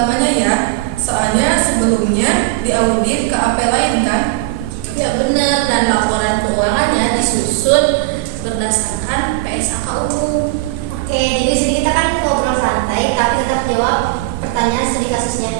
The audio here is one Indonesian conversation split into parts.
lamanya ya. Soalnya sebelumnya diaudit KAP lain kan? Ya benar, dan laporan keuangannya disusun berdasarkan PSAK umum. Oke, jadi di sini kita kan ngobrol santai tapi tetap jawab pertanyaan studi kasusnya.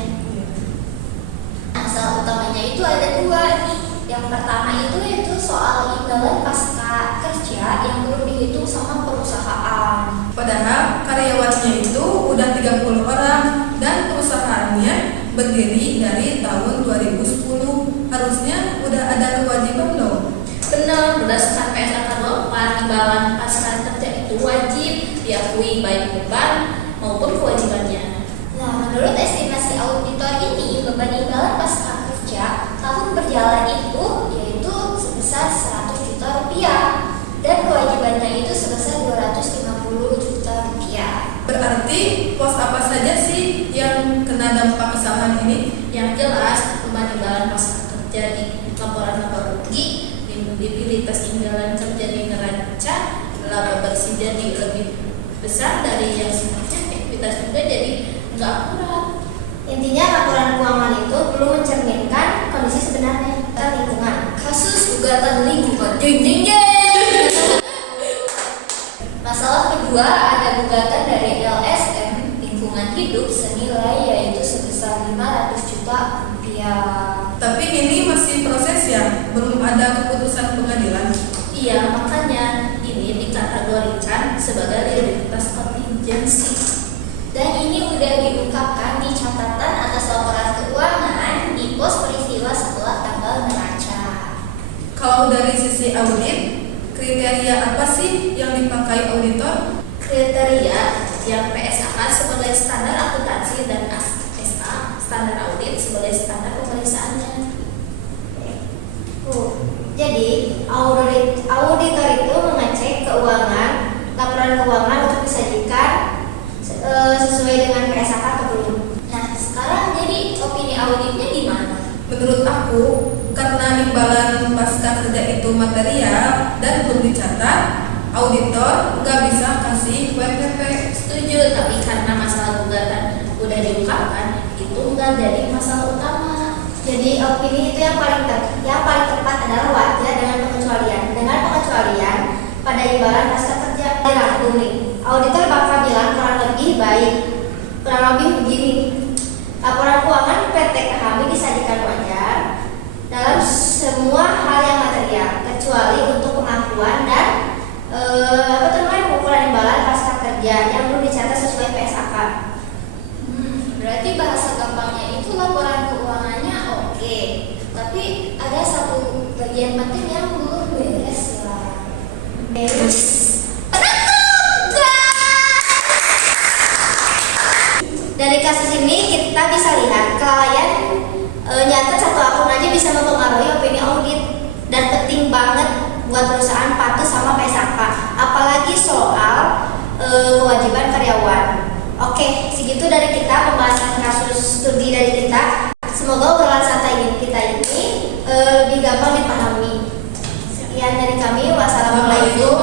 Masalah utamanya itu ada dua nih. Yang pertama itu yaitu soal imbalan pasca kerja yang belum dihitung sama perusahaan. Padahal karyawannya itu udah 30 orang dan perusahaannya berdiri dari tahun 2010. Harusnya udah ada kewajiban dong. Benar, berdasarkan PSAK 24, imbalan pasca kerja itu wajib diakui baik beban maupun kewajibannya. Nah, menurut estimasi auditor ini, beban imbalan pasca kerja tahun berjalan itu yaitu sebesar 100 juta rupiah dan kewajibannya itu sebesar 250 juta rupiah. Berarti pos apa saja sih yang kena dampak kesalahan ini? Yang jelas, beban imbalan pasca kerja di laporan laba rugi, mobilitas imbalan kerja di neraca, laba bersih jadi lebih besar dari yang sebenarnya, aktivitas juga jadi nggak akurat. Intinya laporan keuangan itu belum mencerminkan kondisi sebenarnya lingkungan. Kasus gugatan lingkungan, jeng jeng jeng. Masalah kedua ada gugatan dari LSM lingkungan hidup senilai yaitu sebesar 500 juta rupiah. Tapi ini masih proses ya, belum ada keputusan pengadilan. Iya, makanya ini dikategorikan sebagai liabilitas kontingensi. Dan ini udah diungkapkan di catatan atas laporan keuangan di pos peristiwa setelah tanggal neraca. Kalau dari sisi audit, kriteria apa sih yang dipakai auditor? Kriteria yang PSAK sebagai standar akuntansi dan SA standar audit sebagai standar pemeriksaannya. Jadi auditor itu mengecek keuangan, laporan keuangan untuk disajikan sesuai dengan PSAK atau belum. Nah, sekarang jadi opini auditnya gimana? Menurut aku, karena imbalan pasca kerja itu material dan belum dicatat, auditor nggak bisa kasih WPP. Setuju, tapi karena masalah gugatan udah diungkapkan, itu nggak jadi masalah utama. Jadi opini itu yang paling tepat adalah wajar dengan pengecualian. Dengan pengecualian pada imbalan pasca kerja dirangkum nih. Auditor bakal bilang kurang lebih baik. Kurang lebih begini. Laporan keuangan PT kami disajikan wajar dalam semua hal yang material kecuali untuk pengakuan dan pengukuran imbalan pasca kerja yang belum dicatat sesuai PSAK. Berarti bahasa gampangnya itu laporan keuangannya oke, tapi ada satu bagian penting yang belum beres ya. Dari kasus ini kita bisa lihat kelalaian nyata satu akun aja bisa mempengaruhi opini audit dan penting banget buat perusahaan patuh sama PSAK, apalagi soal kewajiban karyawan. Oke, segitu dari kita pembahasan kasus studi dari kita. Semoga obrolan santai kita ini lebih gampang dipahami. Sekian dari kami. Wassalamualaikum